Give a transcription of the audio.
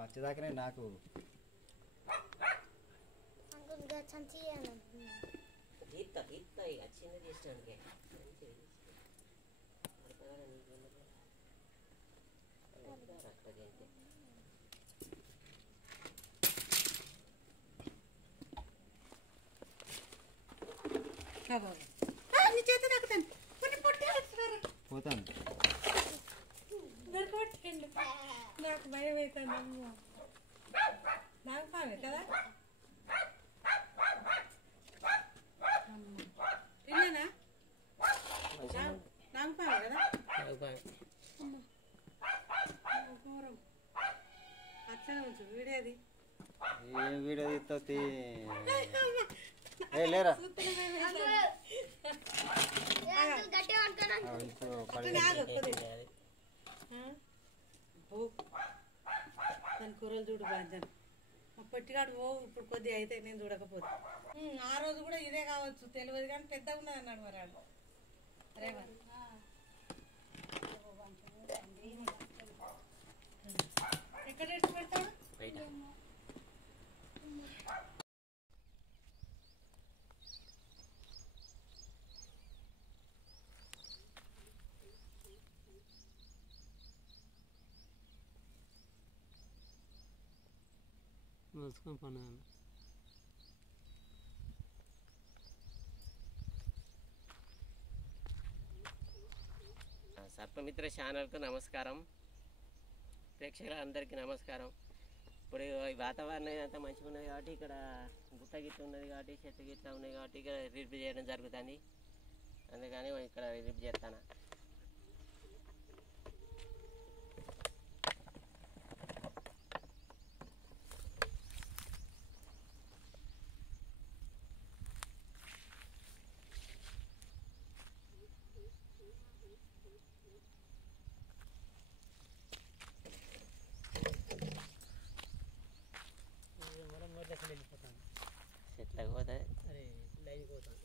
వచ్చేదాకానే నాకు పోతాను. నాకు భయం అవుతుంది అమ్మ. నాకు పామే కదా తిన్నానా నాకు పామే కదా ఘోరం అట్లనే ఉంచు వీడేది ఏం వీడియో తీస్తుంది లేరా దాని కూరలు చూడు బాధ్యత పొట్టిగాడు పో ఇప్పుడు కొద్దిగా అయితే నేను చూడకపోతే ఆ రోజు కూడా ఇదే కావచ్చు తెలియదు కానీ పెద్దగా ఉన్నది అన్నాడు మరి ఆడు అరే మరి ఎక్కడ ఎట్టు పెడతాడు సర్పమిత్ర ఛానల్కు నమస్కారం, ప్రేక్షకులందరికీ నమస్కారం. ఇప్పుడు ఈ వాతావరణం అంతా మంచిగా ఉన్నది కాబట్టి ఇక్కడ గుట్ట గిట్ట ఉన్నది కాబట్టి చెత్త గిట్ట ఉన్నాయి కాబట్టి ఇక్కడ రిలీఫ్ చేయడం జరుగుతుంది. అందుకని ఇక్కడ రిలీఫ్ చేస్తాను. చెట్లకు పోతాయి, అరే లైవ్ పోతాను.